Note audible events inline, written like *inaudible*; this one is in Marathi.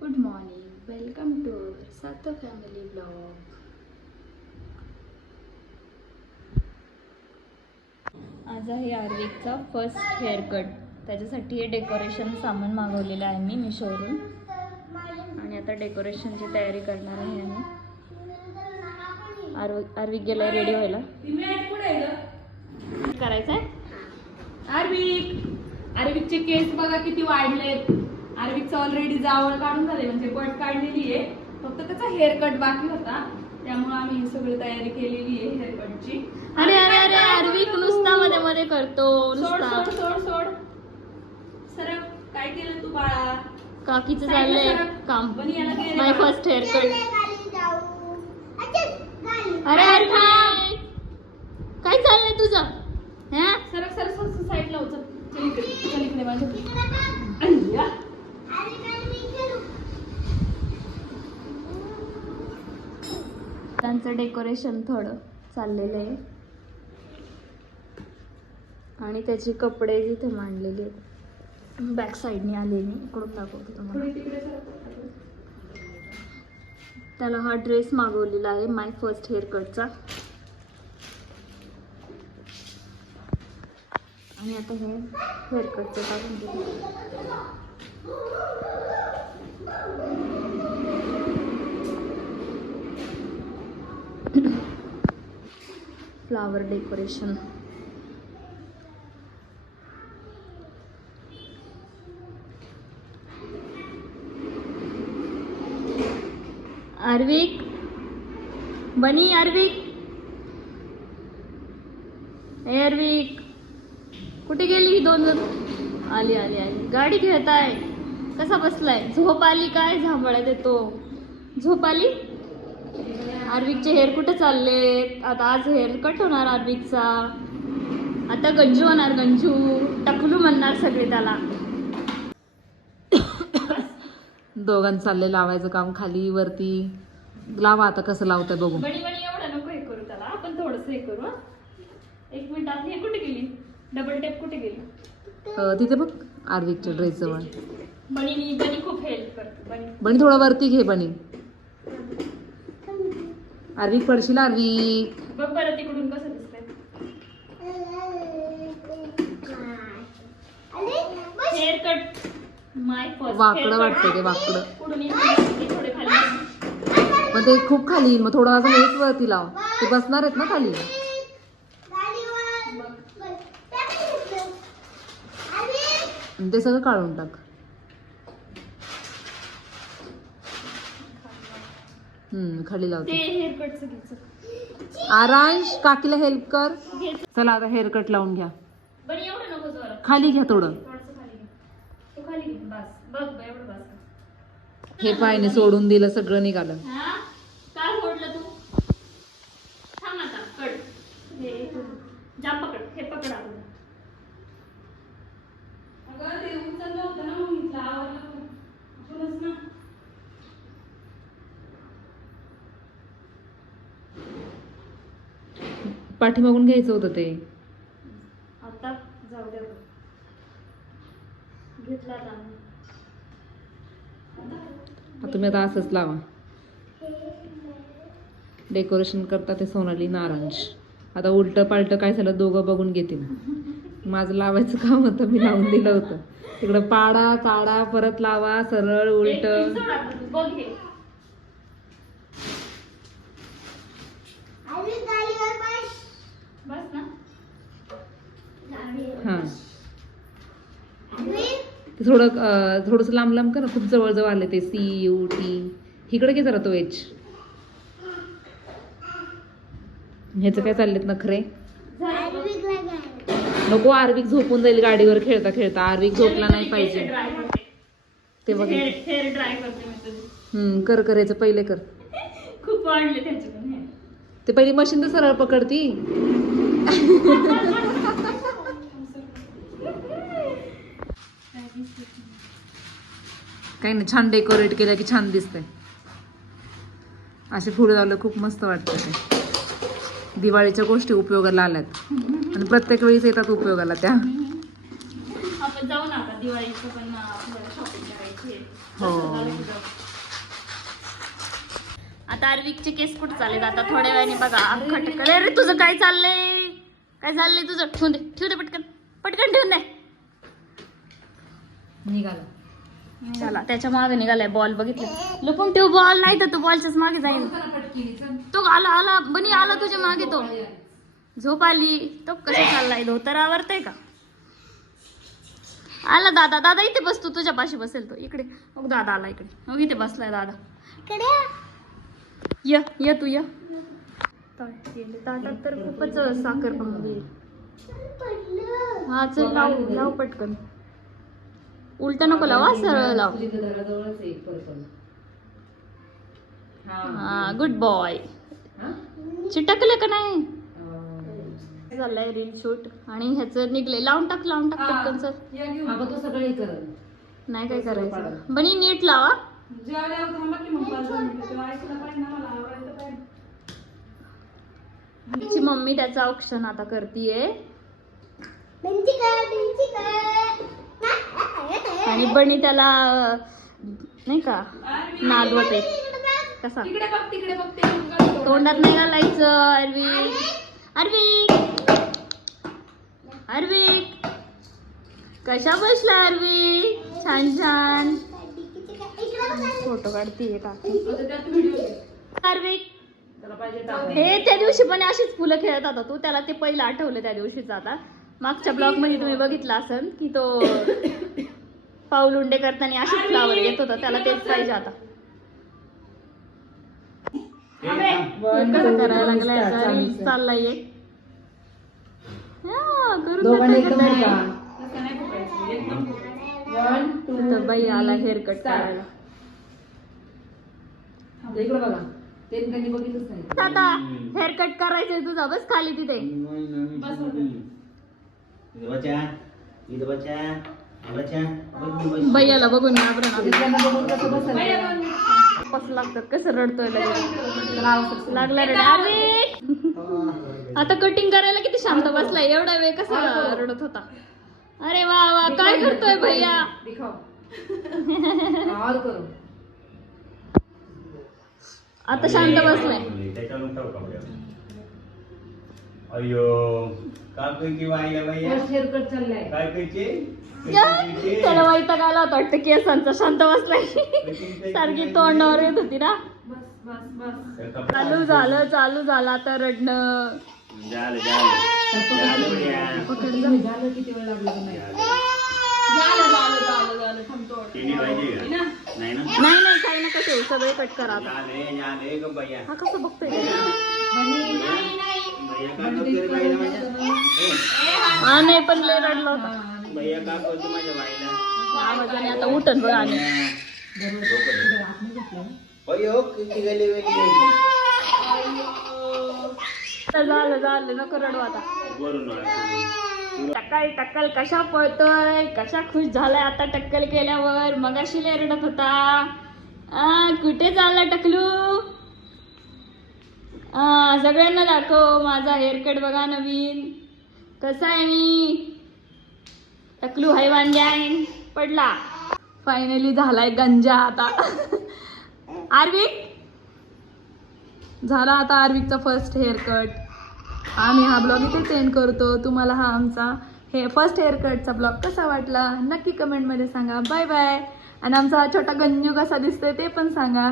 गुड मॉर्निंग वेलकम टू सातो फॅमिली ब्लॉग आज आहे आर्विकचा फर्स्ट हेअर कट त्याच्यासाठी हे डेकोरेशन सामान मागवलेलं आहे मी मिशोवरून. आणि आता डेकोरेशनची तयारी करणार आहे आम्ही. आर्व आर्विक गेलाय रेडी व्हायला. करायचं आहे आर्विक आर्विकचे केस बघा किती वाढलेत. आर्विकचं ऑलरेडी जावळ काढून झाले म्हणजे पट काढलेली आहे. फक्त त्याचा हेअर कट बाकी होता. त्यामुळे आम्ही ही सगळी तयारी केलेली आहे हेअर कटची अरे अरे अरे आर्विक नुसता मध्ये मध्ये करतो सोड नुसता. सोड सोड सोड सर काय केलं तू बाळा? काकीचं चाललंय. काम. पण याला. फर्स्ट हेअर कट अरे अरे थांब. काय चाललंय तुझं हा सरक सरक सरक साईडला उचल चल इकडे चल इकडे माझ्या अय्या. त्यांचं डेकोरेशन थोडं चाललेलं आहे. आणि त्याचे कपडे जिथे मांडलेले आहेत. बॅक साईडने आले मी इकडून दाखवते तुम्हाला. त्याला हा ड्रेस मागवलेला आहे माय फर्स्ट हेअर कटचा आणि आता हे हेअर कटचं काढून फ्लावर डेकोरेशन आर्विक बनी अर्विक ए आर्विक कुठे गेली ही दोन आली आली आली. गाडी घेताय. कसा बसलाय? झोप आली काय? झांबळा देतो. झोप आली? आर्विकचे हेअर कुठे चालले? आता आज हेअर कट होणार आर्विकचा. आता गंजू होणार गंजू. टकलू म्हणणार सगळे त्याला. दोघांचं चाललंय लावायचं काम खाली वरती. लावा आता कसं लावतंय बघू. बणी बणी एवढं नको हे करू त्याला. आपण थोडस हे करू हं. एक मिनिट आत हे कुठे गेली? डबल टेप कुठे गेली? अं, तिथे बघ आर्विकच्या ड्रेस जवळ. बणी बणी खूप हेल्प करते. बणी बणी थोडं वरती घे बणी आर्विक पडशील आर्विक बघ बरं तिकडून कसं दिसतंय. हेअर कट माय फर्स्ट वाकडं वाटतंय ते वाकडं. थोडे खाली मग ते खूप खाली मग थोडं असं हेच वरती लाव. ते बसणार आहेत ना खाली. आणि ते सगळं काढून टाक. हम्म खाली लावते. आरांश काकीला हेल्प कर. चला आता हेअर कट लावून घ्या. खाली घ्या थोडं. हे पायने सोडून दिलं सगळं निघालं. काय तू? थांब आता कट. हे जा पकड हे पकड अगोदर अगं ते उचललं होतं ना मग इथलं आवरलं आपणच ना पाठीमागून घ्यायचं होतं ते. आता जाऊ द्या. घेतला तुम्ही आता असंच लावा. डेकोरेशन करता ते सोनाली नारांज आता उलट पालट काय झालं दोघं बघून घेतील. माझं लावायचं काम होतं मी लावून दिलं होतं. तिकडं पाडा काढा परत लावा सरळ उलट एक मिनिट सोड आता तू, बघ हे बस ना हां. थोडं थोडंसं लांब लांब कर ना, खूप जवळ जवळ आले ते. सी यू टी इकडे घे जरा तो एच ह्याचं काय चाललेत नखरे? नको आर्विक झोपून जाईल गाडीवर खेळता खेळता. आर्विक झोपला नाही पाहिजे. ते बघ. हम्म कर कर याचं पहिले कर. खूप वाढले हे. ते पहिली मशीन तर सरळ पकडती. *laughs* काही नाही छान डेकोरेट केलं की छान दिसतंय. असे फुलं लावलं खूप मस्त वाटतं ते. दिवाळीच्या गोष्टी उपयोगाला आल्यात. आणि प्रत्येक वेळीच येतात उपयोगाला त्या. आपण जाऊ ना आता दिवाळीचं पण आपल्याला शॉपिंग करायची हो. आता आर्विकचे केस कुठे चाललेत? आता थोड्या वेळाने बघा. अख्खा टक्कल अरे तुझं काय चाललंय? काय चाललंय तुझं? ठेवून दे ठेवू दे पटकन. पटकन ठेवून दे. निघाला. झाला त्याच्यामागे निघालाय बॉल बघितले. लपून ठेव बॉल नाही तर तो बॉलच्याच मागे जाईल. तो आला आला. बनी आला तुझ्या मागे तो. झोप आली. तो कसं चाललाय? धोतर आवरतय का? आला दादा. दादा इथे बस. तू तुझ्या पाशी बसेल तो. इकडे. मग दादा आला इकडे. मग इथे बसलाय दादा. य. य तू य. ताटात तर खूपच साखर हा चल लाव लाव पटकन. उलट नको लावा सरळ लाव. हा गुड बॉय चिटकले का नाही? झालंय रील शूट आणि ह्याचं निघले लावून टाक लावून टाक पटकन सर. अगं तो सगळं नाही काय करायचं. बनी नीट लावा जेवल्यावर थांबा की मग पाच दहा मिनिटं. तेव्हा ऐकलं पाहिजे ना मला आवरायचं पाहिजे. तिची मम्मी त्याचं औक्षण आता करतीये. आणि बनी त्याला नाही का नादवत आहे कसा? तोंडात नाही घालायचं अरविक अरविक अरविक कशा बसला अरविक छान छान. फोटो काढतीये का. अरविक. हे त्या दिवशी पण अशीच फुलं खेळत होता तू. त्याला ते पहिलं आठवलं त्या दिवशीच आता. मागच्या ब्लॉगमध्ये तुम्ही बघितलं असेल की तो पाऊल उंडे करताना अशीच फ्लावर येत होता त्याला तेच पाहिजे आता. कसं करायला लागलाय आता? रील्स चाललाय एक. हा, तिथं बाई आला हेअर कट. करायला. आता हेअर कट करायचंय तुझा. बस खाली तिथे. भैयाला बघून घाबरण त्यांना बघून कसं लागतात कसं रडतोय लगेच. लागला रड. अरे! आता कटिंग करायला किती शांत बसलाय. एवढा वेळ कसा रडत होता. अरे वा वा. काय करतोय भैया? दिखाओ. और करो. आता शांत बसलाय. अयो का पैकी वाहिल्या बाई? कट चाललाय. काय पैकी त्याला वैताग आला होता वाटतं केसांचा शांत बसलाय. सारखी तोंडावर येत होती ना. बस बस बस. चालू झालं चालू झालं आता रडणं. झालं झालं. झालं बया. झालं किती वेळ लागला की नाही? ना? नाही ना? नाही नाही काही नका ठेवू सगळे कट करा हा कसं बघतोय? हा नाही पण लय रडला होता. का करतो माझ्या बाईला आवाजाने आता उठन बघा आणि. अयो किती गेले वेगळे आता झालं झालं नको रडू आता. वरून टक्कल टक्कल कशा पळतोय? कशा खुश झालाय आता टक्कल केल्यावर? मगाशी लय रडत होता. आ कुठे चालला टकलू? सगळ्यांना दाखव माझा हेअरकट बघा नवीन. कसा आहे मी? टकलू हैवान गँग पडला. फायनली झालाय गंजा आता. आर्विक? झाला आता आर्विकचा फर्स्ट हेअरकट आम्ही हा ब्लॉग इथे सेंड करतो. तुम्हाला हा आमचा हे फर्स्ट हेअरकटचा ब्लॉग कसा वाटला? नक्की कमेंटमध्ये सांगा. बाय बाय आणि आमचा हा छोटा गंजू कसा दिसतोय ते पण सांगा.